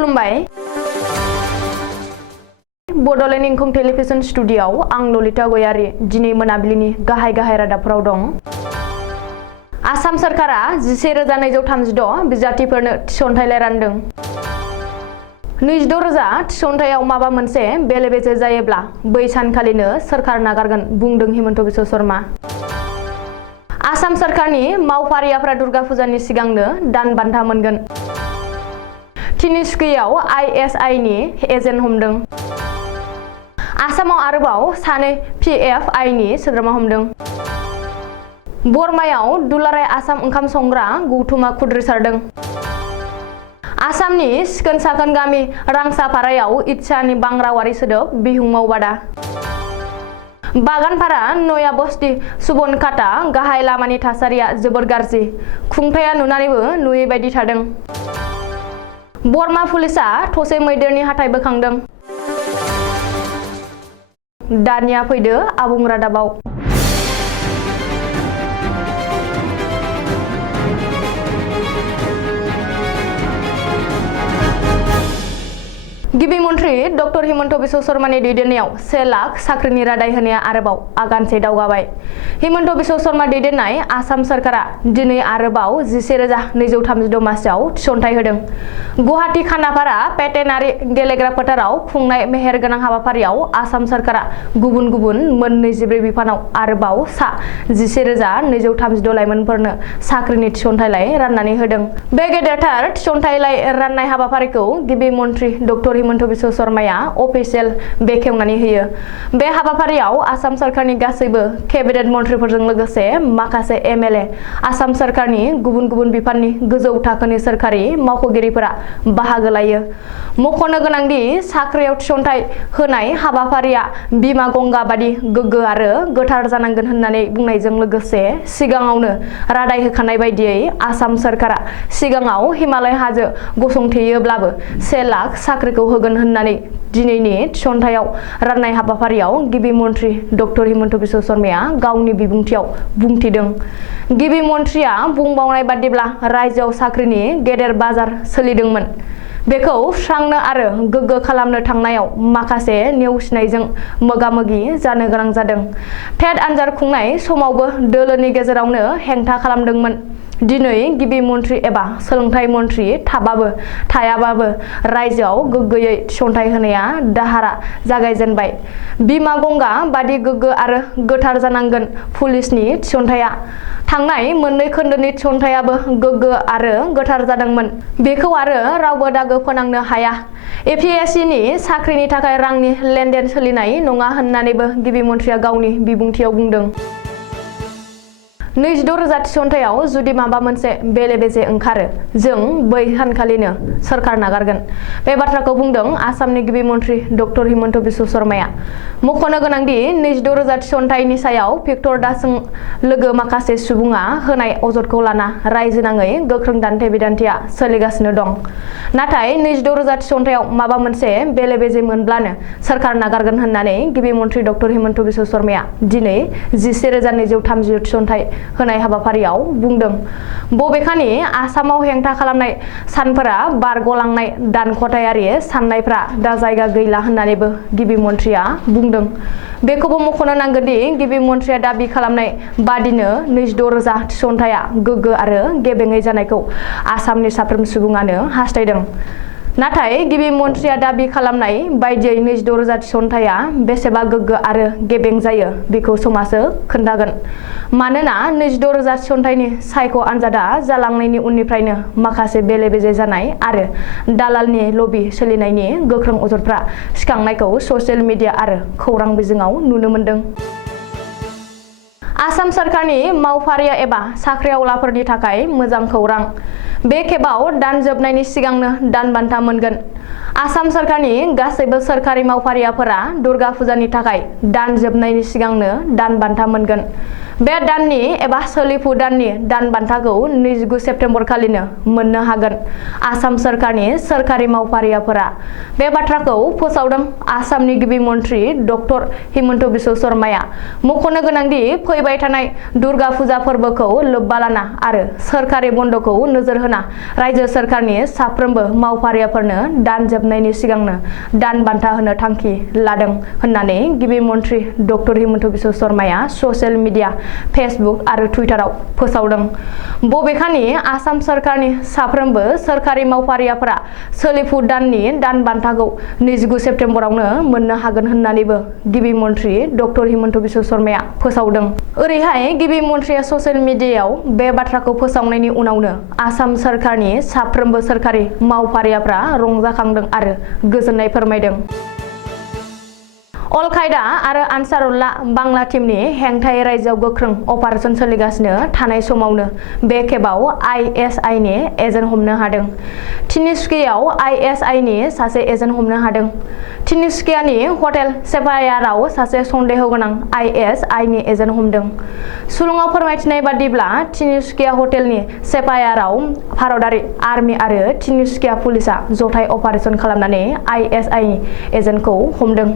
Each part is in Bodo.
खुलुमबाय बड'लेण्ड इंखं टेलिभिजन स्टुडिय'आव आं ललिता गयारी दिनै मोनाबिलिनि गाहाय रादाबफोराव दं। आसाम सरकारा 11,236 बिजाथिफोरनो थिसनथाइलाइ रानदों। 26,000 थिसनथाइयाव माबा मोनसे बेले-बेजे जायोब्ला बै सानखालिनो सरकार नागारगोन बुंदों हिमन्त बिश्व शर्मा। आसाम सरकारनि मावफारियाफ्रा दुर्गा फुजानि सिगांनो दान बान्था मोनगोन। तिनिसुकियाव ISI नि एजेन्ट हमदों। आसामाव आरोबाव सानै PFI नि सोद्रोमा हमदों। बर्मायाव दुलाराय आसाम ओंखाम संग्रा गौथुमा खुद्रिसारदों। आसामनि सिखोन-साखोन गामि रांसाफारायाव इच्छानि बांग्रावारि सोदोब बिहुं मावबादा। बागानपारा नया बस्ति सुबनखाता गाहाय लामानि थासारिया जोबोद गाज्रि, खुंथाया नुनानैबो नुयै बायदि थादों। बर्मा पुलिसआ थसे मैदेरनि हाथाइ बोखांदों। दानिया फैदो आबुं रादाबाव। गिबि मन्थ्रि डक्टर हिमन्त बिश्व शर्मानि दैदेननायाव 1 लाख साख्रिनि रादाय होनाया आरोबाव आगानसे दावगाबाय। हिमन्त बिश्व शर्मा दैदेननाय आसाम सरकारा दिनै आरोबाव 11,236 मासियाव थिसनथाइ होदों। गुवाहाटी खानापारा पेटेनारि गेलेग्रा फोथाराव खुंनाय मेहेरगोनां हाबाफारियाव आसाम सरकारा गुबुन मोन 24 बिफानाव आरोबाव सा 11,236 लाइमोनफोरनो साख्रिनि थिसनथाइलाइ राननानै होदों। बे गेदेरथार थिसनथाइलाइ राननाय हाबाफारिखौ गिबि मन्थ्रि डक्टर हिमन्त बिश्व शर्माया अफिसियेल बेखेवनानै होयो। बे हाबाफारियाव आसाम सरकारनि गासैबो केबिनेट मन्थ्रिफोरजों लोगोसे माखासे MLA, आसाम सरकारनि गुबुन बिफाननि गोजौ थाखोनि सोरखारि मावख'गिरिफोरा बाहागो लायो। मख'नो गोनांदि साख्रियाव थिसनथाइ होनाय हाबाफारिया बिमा गंगा बादि गोग्गो आरो गोथार जानांगोन होननानै बुंनायजों लोगोसे सिगाङावनो रादाय होखानाय बायदियै आसाम सरकारा सिगाङाव हिमालय हाजो गसंथेयोब्लाबो 1 लाख साख्रिखौ होगोन होननानै दिनैनि थिसनथाइयाव राननाय हाबाफारियाव गिबि मन्थ्रि डक्टर हिमन्त बिश्व शर्माया गावनि बिबुंथियाव बुंथिदों। गिबि मन्थ्रिया बुंबावनाय बादिब्ला रायजोआव साख्रिनि गेदेर बाजार सोलिदोंमोन। बेखौ सुस्रांनो आरो गोग्गो खालामनो थांनायाव माखासे नेवसिनायजों मोगा-मोगि जानो गोनां जादों। टेट आनजाद खुंनाय समावबो दोलोनि गेजेरावनो हेंथा खालामदोंमोन। दिनै गिबि मन्थ्रि एबा सोलोंथाइ मन्थ्रि थायाबाबो रायजोआव गोग्गोयै थिसनथाइ होनाया दाहारा जागायजेनबाय। बिमा गंगा बादि गोग्गो आरो गोथार जानांगोन पुलिसनि थिसनथाइया। थांनाय मोननै खोन्दोनि थिसनथाइयाबो गोग्गो आरो गोथार जादोंमोन। बेखौ आरो रावबो दागो फोनांनो हाया। APSC नि साख्रिनि थाखाय रांनि लेनदेन सोलिनाय नङा होननानैबो गिबि मन्थ्रिया गावनि बिबुंथियाव बुंदों। 26,000 थिसनथाइयाव जुदि माबा मोनसे बेले-बेजे ओंखारो जों बै सानखालिनो सरकार नागारगोन। बे बाथ्राखौ बुंदों आसामनि गिबि मन्थ्रि डक्टर हिमन्त बिश्व शर्माया। मख'नो गोनांदि 26,000 थिसनथाइनि सायाव भिक्टर दासजों लोगो माखासे सुबुङा होनाय अजदखौ लाना रायजोनाङै गोख्रों दान्थे-बिदान्थेया सोलिगासिनो दं। नाथाय 26,000 थिसनथाइयाव माबा मोनसे बेले-बेजे मोनब्लानो सरकार नागारगोन होननानै गिबि मन्थ्रि डक्टर हिमन्त बिश्व शर्माया दिनै 11,236 थिसनथाइ होनाय हाबाफारियाव बुंदों। बबेखानि आसामाव हेंथा खालामनाय सानफोरा बारग'लांनाय दानख'थायारि साननायफ्रा दा जायगा गैला होननानैबो गिबि मन्थ्रिया बुंदों। बेखौबो मख'नो नांगोनदि गिबि मन्थ्रिया दाबि खालामनाय बादिनो 26,000 थिसनथाइया गोग्गो आरो गेबेङै जानायखौ आसामनि साफ्रोम सुबुङानो हास्थायदों। नाथाय गिबि मन्थ्रिया दाबि खालामनाय बायदियै 26,000 थिसनथाइया बेसेबा गोग्गो आरो गेबें जायो बेखौ समाजो खोन्थागोन। मानोना 26,000 थिसनथाइनि सायख' आनजादा जालांनायनि उननिफ्रायनो माखासे बेले-बेजे जानाय आरो दालालनि लबि सोलिनायनि गोख्रों अजदफ्रा सिखांनायखौ ससियेल मिडिया आरो खौरां बिजोङाव नुनो मोन्दों। आसाम सरकारनि मावफारिया एबा साख्रिआवलाफोरनि थाखाय मोजां खौरां। बे खेबाव दान जोबनायनि सिगांनो दान बान्था मोनगोन। आसाम सरकारनि गासैबो सोरखारि मावफारियाफोरा दुर्गा फुजानि थाखाय दान जोबनायनि सिगांनो दान बान्था मोनगोन। बे दाननि एबा सोलिफु दाननि दान बान्थाखौ 29 सेप्तेम्बर खालिनो मोननो हागोन आसाम सरकारनि सोरखारि मावफारियाफोरा बे बाथ्राखौ फोसावदों आसामनि गिबि मन्थ्रि डक्टर हिमन्त बिश्व शर्माया मख'नो गोनांदि फैबाय थानाय दुर्गा फुजा फोरबोखौ लोब्बा लाना आरो सोरखारि बन्द'खौ नोजोर होना रायजो सोरखारनि साफ्रोमबो मावफारियाफोरनो दान जोबनायनि सिगांनो दान बान्था होनो थांखि लादों होननानै गिबि मन्थ्रि डक्टर हिमन्त बिश्व शर्माया ससियेल मिडिया फेसबुक आरो टुइटाराव फोसावदों बबेखानि आसाम सरकारनि साफ्रोमबो सोरखारि मावफारियाफोरा सोलिफु दाननि दान बान्थाखौ 29 सेप्तेम्बरावनो मोननो हागोन होननानैबो गिबि मन्थ्रि डक्टर हिमन्त बिश्व शर्माया फोसावदों ओरैहाय गिबि मन्थ्रिया ससियेल मिडियायाव बे बाथ्राखौ फोसावनायनि उनावनो आसाम सरकारनि साफ्रोमबो सोरखारि मावफारियाफ्रा रंजाखांदों आरो गोजोननाय फोरमायदों अल कायदा आरो आनसारुल्लाह बांला टीमनि हेंथायै रायजोआव गोख्रों अपारेशन सोलिगासिनो थानाय समावनो बे खेबाव ISI नि एजेन्ट हमनो हादों तिनिसुकियाव ISI नि सासे एजेन्ट हमनो हादों तिनिसुकियानि हटेल सेफायाराव सासे सन्देह गोनां ISI नि एजेन्ट हमदों सुलुङाव फोरमायथिनाय बादिब्ला तिनिसुकिया हटेलनि सेफायाराव भारतारि आर्मि आरो तिनिसुकिया पुलिसा जथाय अपारेशन खालामनानै ISI नि एजेन्टखौ हमदों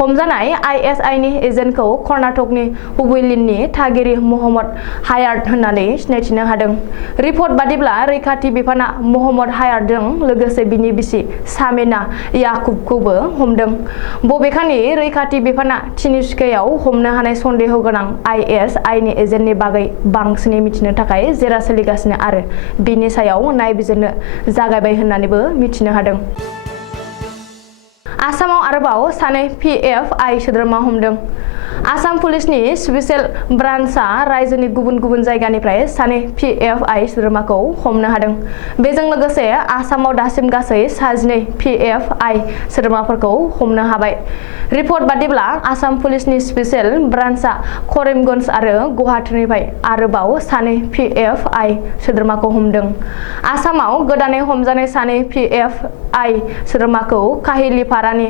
हमजानाय ISI नि एजेन्टखौ कर्नाटकनि हुबलिनि थागिरि महम्मद हायात होननानै सिनायथिनो हादों रिपर्ट बादिब्ला रैखाथि बिफाना महम्मद हायातजों लोगोसे बिनि बिसि सामिना याकुबखौबो हमदों बबेखानि रैखाथि बिफाना तिनिसुकियायाव हमनो हानाय सन्देह गोनां ISI नि एजेन्टनि बागै बांसिनै मिथिनो थाखाय जेरा सोलिगासिनो आरो बिनि सायाव नायबिजिरनो जागायबाय होननानैबो मिथिनो हादों आसामाव आरोबाव सानै PFI सोद्रोमा हमदों आसाम पुलिसनि स्पेशल ब्रान्चआ रायजोनि गुबुन गुबुन जायगानिफ्राय सानै PFI सोद्रोमाखौ हमनो हादों बेजों लोगोसे आसामाव दासिम गासै 12 PFI सोद्रोमाफोरखौ हमनो हाबाय रिपर्ट बादिब्ला आसाम पुलिसनि स्पेशल ब्रान्चआ करिमगन्ज आरो गुवाहाटीनिफ्राय आरोबाव सानै PFI सोद्रोमाखौ हमदों आसामाव गोदानै हमजानाय सानै PFI सोद्रोमाखौ काहिलिपारानि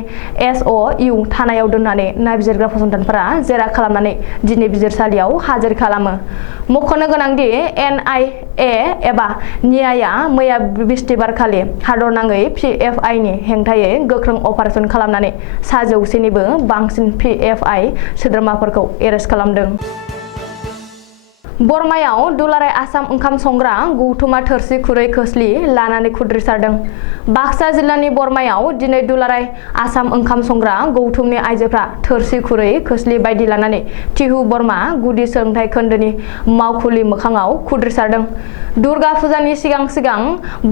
SOU थानायाव दोननानै नायबिजिरग्रा फसंथानफोरा जेरा खालामनानै दिनै बिजिरसालियाव हाजिर खालामो मख'नो गोनांदि NIA एबा नियाया मैया बिस्तिबारखालि हादरनाङै PFI नि हेंथायै गोख्रों अपारेशन खालामनानै 100 निबो बांसिन PFI सोद्रोमाफोरखौ एरेस्ट खालामदों बरमायाव दुलाराय आसाम ओंखाम संग्रा गौथुमा थोरसि खुरै खोस्लि लानानै खुद्रिसारदों बाक्सा जिल्लानि बरमायाव दिनै दुलाराय आसाम ओंखाम संग्रा गौथुमनि आइजोफ्रा थोरसि खुरै खोस्लि बायदि लानानै तिहु बरमा गुदि सोलोंथाइ खोन्दोनि मावखुलि मोखाङाव खुद्रिसारदों दुर्गा फुजानि सिगां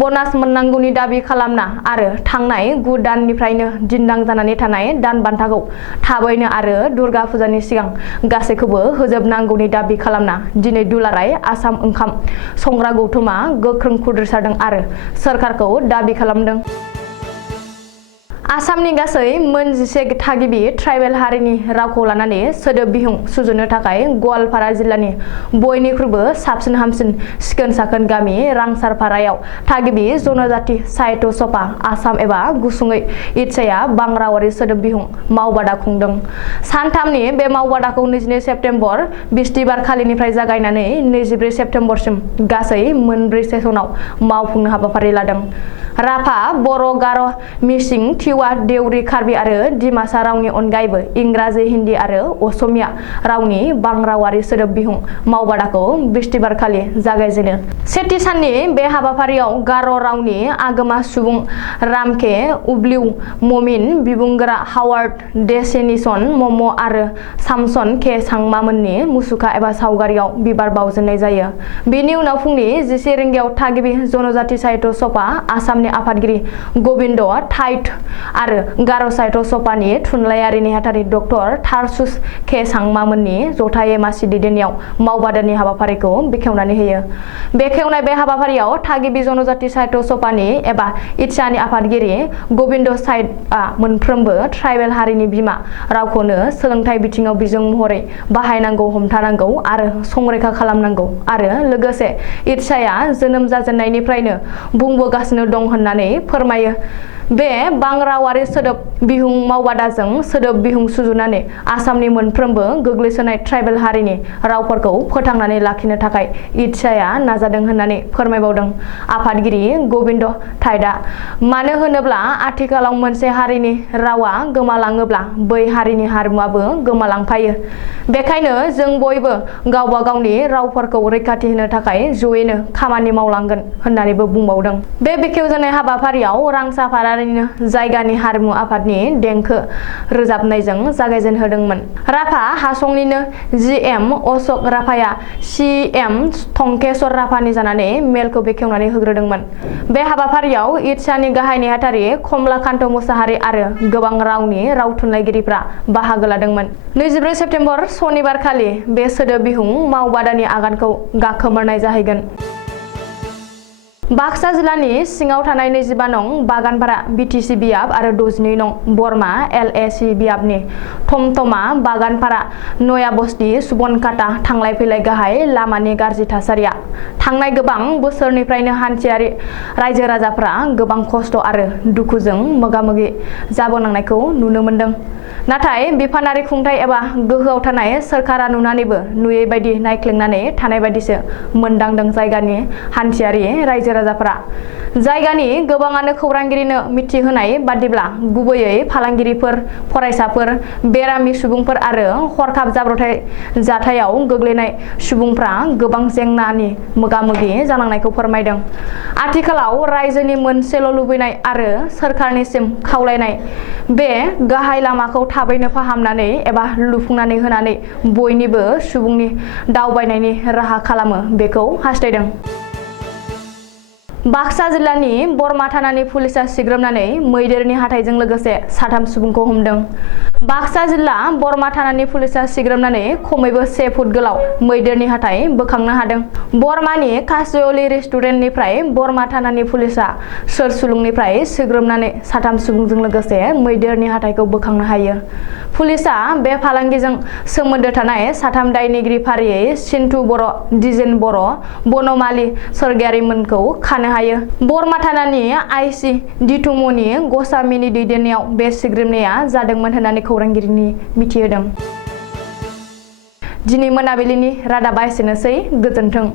बनास मोननांगौनि दाबि खालामना आरो थांनाय 9 दाननिफ्रायनो दिन्दां जानानै थानाय दान बान्थाखौ थाबैनो आरो दुर्गा फुजानि सिगां गासैखौबो होजोबनांगौनि दाबि खालामना दिनै दुलाराय आसाम ओंखाम संग्रा गौथुमा गोख्रों खुद्रिसारदों आरो सोरखारखौ दाबि खालामदों आसामनि गासै मोन 11 थागिबि ट्राइबेल हारिनि रावखौ लानानै सोदोब बिहुं सुजुनो थाखाय गवालपारा जिल्लानि बयनिख्रुइबो साबसिन हामसिन सिखोन साखोन गामि रांसारपारायाव थागिबि जनजाति साहित्य सभा आसाम एबा गुसुङै इटसाया बांरावारि सोदोब बिहुं मावबादा खुंदों सानथामनि बे मावबादाखौ 22 सेप्तेम्बर बिस्तिबार खालिनिफ्राय जागायनानै 24 सेप्तेम्बरसिम गासै मोनब्रै सेसनाव मावफुंनो हाबाफारि लादों राभा बर' गार' मिसिं तिवा देउरि कार्बि आरो डिमासा रावनि अनगायैबो इंराजि हिन्दी आरो असमिया रावनि बांरावारि सोदोब बिहुं मावबादाखौ बिस्तिबारखालि जागायजेनो सेथि साननि बे हाबाफारियाव गार' रावनि आगोमा सुबुं रामके उब्लिउ ममिन बिबुंगोरा हावार्ड डेसेनिसन मम आरो सामसन के सांमामोननि मुसुखा एबा सावगारियाव बिबार बावजेननाय जायो बेनि उनाव फुंनि 11 रिंगायाव थागिबि जनजाति साहित्य सभा आसामनि आफादगिरि गोविन्द थाइट आरो गार' साहित्य सभानि थुनलाइयारि नेहाथारि डक्टर थारसुस के सांमामोननि जथायै मासि दैदेननायाव मावबादानि हाबाफारिखौ बेखेवनानै होयो बेखेवनाय बे हाबाफारियाव थागिबि जनजाति साहित्य सभानि एबा इटसानि आफादगिरि गोविन्द साइटआ मोनफ्रोमबो ट्राइबेल हारिनि बिमा रावखौनो सोलोंथाइ बिथिङाव बिजों महरै बाहायनांगौ हमथानांगौ आरो संरैखा खालामनांगौ आरो लोगोसे इटसाया जोनोम जाजेननायनिफ्रायनो बुंबोगासिनो दं होननानै फोरमायो बे बांरावारि सोदोब बिहुं मावबादाजों सोदोब बिहुं सुजुनानै आसामनि मोनफ्रोमबो गोग्लैसोनाय ट्राइबेल हारिनि रावफोरखौ फोथांनानै लाखिनो थाखाय इटसाया नाजादों होननानै फोरमायबावदों आफादगिरि गबिन्द थाइदा। मानो होनोब्ला आथिखालाव मोनसे हारिनि रावा गोमालाङोब्ला बै हारिनि हारिमुआबो गोमालांफायो। बेखायनो जों बयबो गावबा गावनि रावफोरखौ रैखाथि होनो थाखाय जयैनो खामानि मावलांगोन होननानैबो बुंबावदों। बे बेखेवजानाय हाबाफारियाव रांसाफारारिनो जायगानि हारिमु आफादनि देंखो रोजाबनायजों जागायजेनहोदोंमोन। राभा हासंनिनो GM अशोक राभाया CM टंकेश्वर राभानि जानानै मेलखौ बेखेवनानै होग्रोदोंमोन। बे हाबाफारियाव इटसानि गाहाय नेहाथारि कमलाकान्त मुसाहारि आरो गोबां रावनि राव थुनलाइगिरिफ्रा बाहागो लादोंमोन। 24 सेप्तेम्बर सनिबार खालि बे सोदोब बिहुं मावबादानि आगानखौ गाखोमोरनाय जाहैगोन। बाक्सा जिल्लानि सिङाव थानाय 25 नं बागानपारा BTC बियाब आरो 62 नं बरमा LAC बियाबनि थमथमा बागानपारा नयाबस्ति सुबनकाटा थांलाय फैलाय गाहाय लामानि गाज्रि थासारिया थांनाय गोबां बोसोरनिफ्रायनो हान्थियारि रायजो राजाफ्रा गोबां खस्थ' आरो दुखुजों मोगा-मोगि जाबोनांनायखौ नुनो मोनदों। नाथाय बिफानारि खुंथाय एबा गोहोआव थानाय सोरखारा नुनानैबो नुयै बायदि नायख्लेंनानै थानाय बायदिसो मोनदांदों जायगानि हान्थियारि रायजो राजाफोरा। जायगानि गोबाङानो खौरांगिरिनो मिथिहोनाय बादिब्ला गुबैयै फालांगिरिफोर, फरायसाफोर, बेरामि सुबुंफोर आरो हरखाब जाब्रबथाय जाथायाव गोग्लैनाय सुबुंफ्रा गोबां जेंनानि मोगा-मोगि जानांनायखौ फोरमायदों। आथिखालाव रायजोनि मोनसेल' लुबैनाय आरो सोरखारनिसिम खावलायनाय बे गाहाय लामाखौ थाबैनो फाहामनानै एबा लुफुंनानै होनानै बयनिबो सुबुंनि दावबायनायनि राहा खालामो बेखौ हास्थायदों। बाक्सा जिल्लानि बरमा थानानि पुलिसा सिग्रोमनानै मैदेरनि हाथाइजों लोगोसे 3 सुबुंखौ हमदों। बाक्सा जिल्ला बरमा थानानि पुलिसा सिग्रोमनानै खमैबो 1 फुट गोलाव मैदेरनि हाथाइ बोखांनो हादों। बरमानि कासियली रेस्टुरेन्टनिफ्राय बरमा थानानि पुलिसा सोरसुलुंनिफ्राय सिग्रोमनानै 3 सुबुंजों लोगोसे मैदेरनि हाथाइखौ बोखांनो हायो। पुलिसा बे फालांगिजों सोमोन्दो थानाय 3 दायनिगिरि फारियै सिन्टु बर', दिजेन बर', बनमालि सरगियारिमोनखौ खानो हायो। बरमा थानानि आइसि दिथुमनि गस्वामीनि दैदेननायाव बे सिग्रोमनाया जादोंमोन होननानै खौरांगिरिनि मिथिहोदों। दिनै मोनाबिलिनि रादाबा एसेनोसै, गोजोन्थों।